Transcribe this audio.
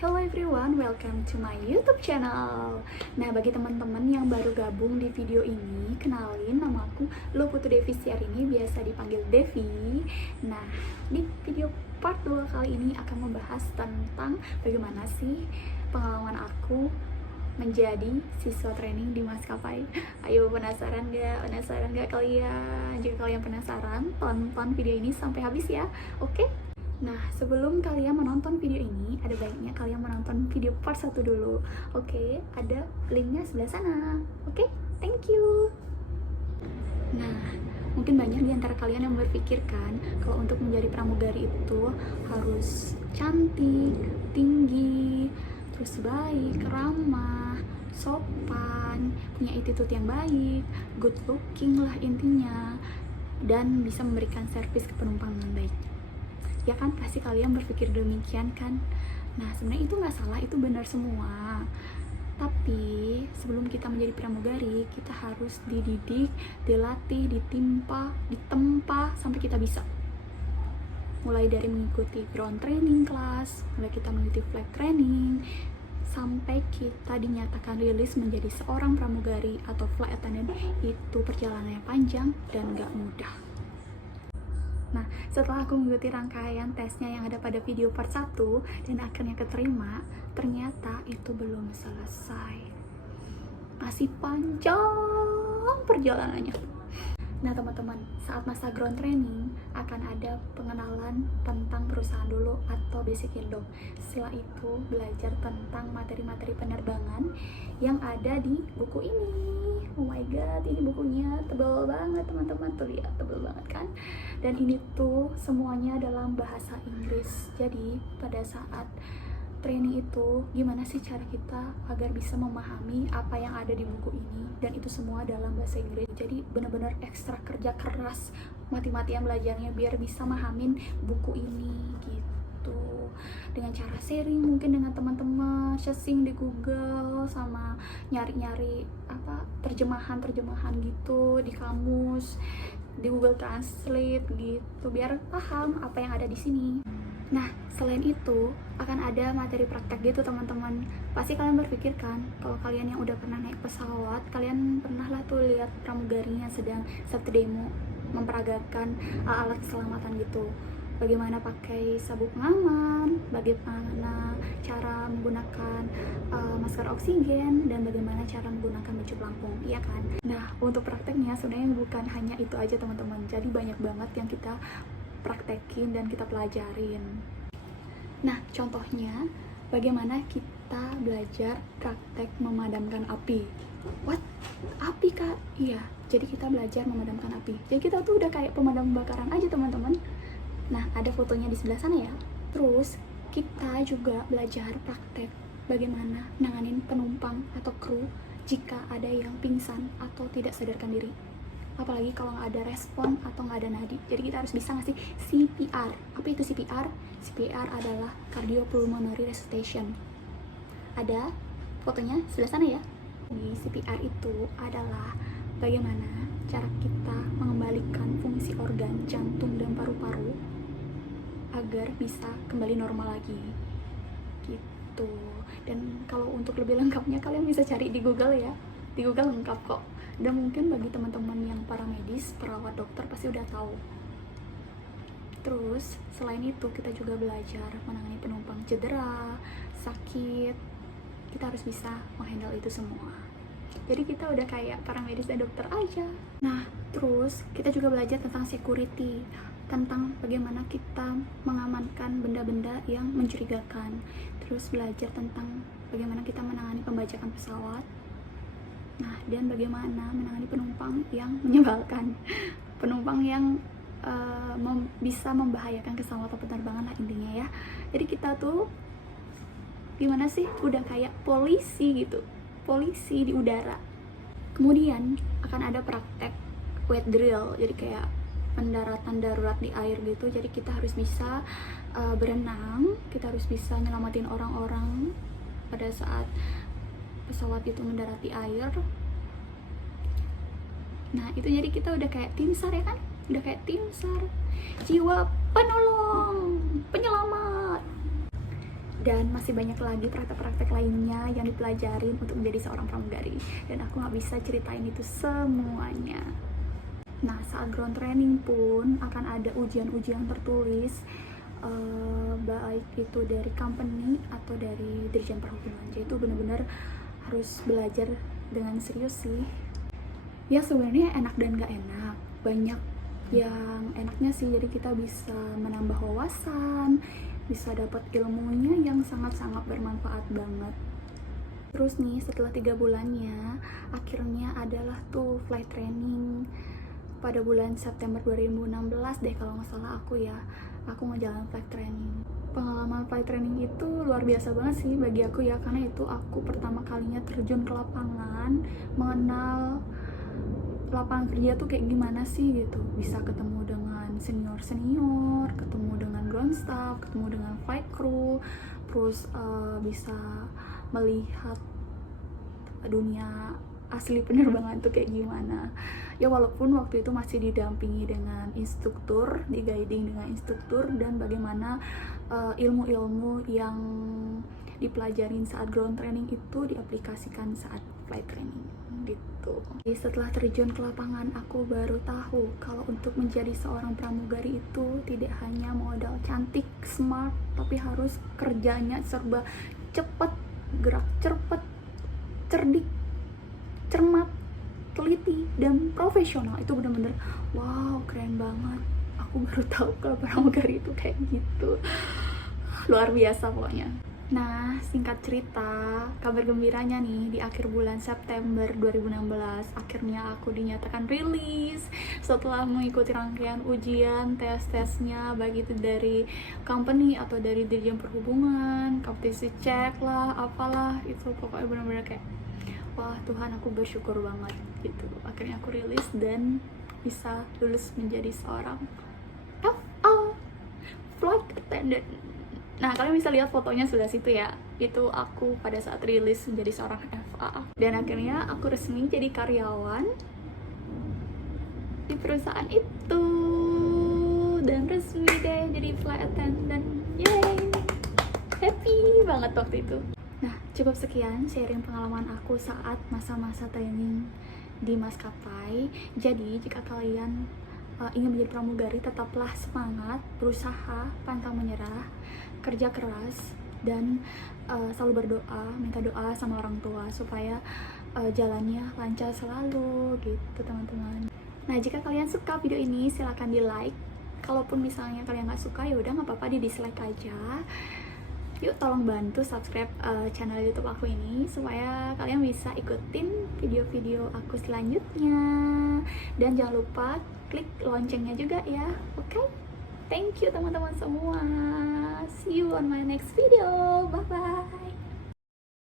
Hello everyone, welcome to my YouTube channel. Nah, bagi teman-teman yang baru gabung di video ini, kenalin, nama aku Luputu Devi Syahrini, biasa dipanggil Devi. Nah, di video part 2 kali ini akan membahas tentang bagaimana sih pengalaman aku menjadi siswa training di maskapai. Ayo, penasaran gak? Penasaran gak kalian? Jika kalian penasaran, tonton video ini sampai habis ya, oke? Nah, sebelum kalian menonton video ini, ada baiknya kalian menonton video part 1 dulu. Oke, ada linknya sebelah sana. Oke, thank you. Nah, mungkin banyak di antara kalian yang berpikirkan kalau untuk menjadi pramugari itu harus cantik, tinggi, terus baik, ramah, sopan, punya attitude yang baik, good looking lah intinya, dan bisa memberikan servis ke penumpang dengan baik. Ya kan, pasti kalian berpikir demikian kan. Nah, sebenarnya itu nggak salah, itu benar semua. Tapi sebelum kita menjadi pramugari, kita harus dididik, dilatih, ditempa sampai kita bisa. Mulai dari mengikuti ground training class, mulai kita mengikuti flight training, sampai kita dinyatakan rilis menjadi seorang pramugari atau flight attendant. Itu perjalanannya panjang dan nggak mudah. Nah, setelah aku mengikuti rangkaian tesnya yang ada pada video part 1 dan akhirnya keterima, ternyata itu belum selesai. Masih panjang perjalanannya. Nah, teman-teman, saat masa ground training akan ada pengenalan tentang perusahaan dulu atau basic ilmu. Setelah itu belajar tentang materi-materi penerbangan yang ada di buku ini. Oh my god, ini bukunya tebal banget teman-teman, tuh lihat, tebal banget kan. Dan ini tuh semuanya dalam bahasa Inggris. Jadi pada saat training itu gimana sih cara kita agar bisa memahami apa yang ada di buku ini, dan itu semua dalam bahasa Inggris. Jadi benar-benar ekstra kerja keras mati-matian belajarnya biar bisa mahamin buku ini gitu, dengan cara sharing mungkin dengan teman-teman, searching di Google, sama nyari-nyari apa terjemahan gitu di kamus, di Google Translate gitu, biar paham apa yang ada di sini. Nah, selain itu akan ada materi praktek gitu teman-teman. Pasti kalian berpikir kan, kalau kalian yang udah pernah naik pesawat, kalian pernah lah tuh lihat pramugarinya sedang safety demo, memperagakan alat keselamatan gitu. Bagaimana pakai sabuk pengaman, bagaimana cara menggunakan masker oksigen, dan bagaimana cara menggunakan baju pelampung, iya kan? Nah, untuk prakteknya sebenarnya bukan hanya itu aja teman-teman. Jadi banyak banget yang kita praktekin dan kita pelajarin. Nah, contohnya bagaimana kita belajar praktek memadamkan api. What? Api kak? Iya, jadi kita belajar memadamkan api. Jadi kita tuh udah kayak pemadam kebakaran aja teman-teman. Nah, ada fotonya di sebelah sana ya. Terus kita juga belajar praktek bagaimana nanganin penumpang atau kru jika ada yang pingsan atau tidak sadarkan diri. Apalagi kalau nggak ada respon atau nggak ada nadi. Jadi kita harus bisa ngasih CPR. Apa itu CPR? CPR adalah cardiopulmonary resuscitation. Ada fotonya sebelah sana ya. Di CPR itu adalah bagaimana cara kita mengembalikan fungsi organ jantung dan paru-paru agar bisa kembali normal lagi gitu. Dan kalau untuk lebih lengkapnya kalian bisa cari di Google ya. Di Google lengkap kok. Dan mungkin bagi teman-teman yang para medis, perawat, dokter pasti udah tahu. Terus selain itu kita juga belajar menangani penumpang cedera, sakit. Kita harus bisa menghandle itu semua. Jadi kita udah kayak para medis dan dokter aja. Nah, terus kita juga belajar tentang security, tentang bagaimana kita mengamankan benda-benda yang mencurigakan. Terus belajar tentang bagaimana kita menangani pembajakan pesawat. Nah, dan bagaimana menangani penumpang yang menyebalkan, penumpang yang bisa membahayakan keselamatan penerbangan lah intinya ya. Jadi kita tuh gimana sih, udah kayak polisi gitu, polisi di udara. Kemudian akan ada praktek wet drill, jadi kayak pendaratan darurat di air gitu. Jadi kita harus bisa berenang, kita harus bisa nyelamatin orang-orang pada saat pesawat itu mendarati air. Nah, itu jadi kita udah kayak tim SAR ya kan? Udah kayak tim SAR, jiwa penolong, penyelamat. Dan masih banyak lagi praktek-praktek lainnya yang dipelajarin untuk menjadi seorang pramugari. Dan aku nggak bisa ceritain itu semuanya. Nah, saat ground training pun akan ada ujian-ujian tertulis, baik itu dari company atau dari Dirjen Perhubungan. Jadi itu benar-benar harus belajar dengan serius sih. Ya sebenarnya enak dan gak enak. Banyak yang enaknya sih, jadi kita bisa menambah wawasan, bisa dapat ilmunya yang sangat-sangat bermanfaat banget. Terus nih setelah 3 bulannya akhirnya adalah tuh flight training pada bulan September 2016 deh kalau nggak salah aku ngejalan flight training. Pengalaman flight training itu luar biasa banget sih bagi aku ya, karena itu aku pertama kalinya terjun ke lapangan, mengenal lapangan kerja tuh kayak gimana sih gitu. Bisa ketemu dengan senior, ketemu dengan ground staff, ketemu dengan flight crew, terus bisa melihat dunia asli penerbangan tuh kayak gimana. Ya walaupun waktu itu masih didampingi dengan instruktur, di guiding dengan instruktur, dan bagaimana ilmu-ilmu yang dipelajarin saat ground training itu diaplikasikan saat flight training gitu. Jadi setelah terjun ke lapangan aku baru tahu kalau untuk menjadi seorang pramugari itu tidak hanya modal cantik, smart, tapi harus kerjanya serba cepet, gerak cepet, cerdik, cermat, teliti, dan profesional. Itu bener-bener wow, keren banget. Aku baru tahu kalau pramugari itu kayak gitu. Luar biasa pokoknya. Nah, singkat cerita, kabar gembiranya nih, di akhir bulan September 2016 akhirnya aku dinyatakan rilis setelah mengikuti rangkaian ujian, tes-tesnya, baik itu dari company atau dari Dirjen Perhubungan, kompetisi cek lah, apalah, itu pokoknya bener-bener kayak wah Tuhan, aku bersyukur banget gitu. Akhirnya aku rilis dan bisa lulus menjadi seorang FA, flight attendant. Nah, kalian bisa lihat fotonya sebelah situ ya. Itu aku pada saat rilis menjadi seorang FA. Dan akhirnya aku resmi jadi karyawan di perusahaan itu. Dan resmi deh jadi flight attendant. Yeay! Happy banget waktu itu. Nah, cukup sekian sharing pengalaman aku saat masa-masa training di maskapai. Jadi, jika kalian ingin menjadi pramugari, tetaplah semangat, berusaha, pantang menyerah, kerja keras, dan selalu berdoa, minta doa sama orang tua supaya jalannya lancar selalu gitu teman-teman. Nah, jika kalian suka video ini silahkan di like. Kalaupun misalnya kalian nggak suka, ya udah nggak apa-apa, di dislike aja. Yuk tolong bantu subscribe channel YouTube aku ini supaya kalian bisa ikutin video-video aku selanjutnya. Dan jangan lupa klik loncengnya juga ya. Oke? Thank you teman-teman semua. See you on my next video. Bye bye.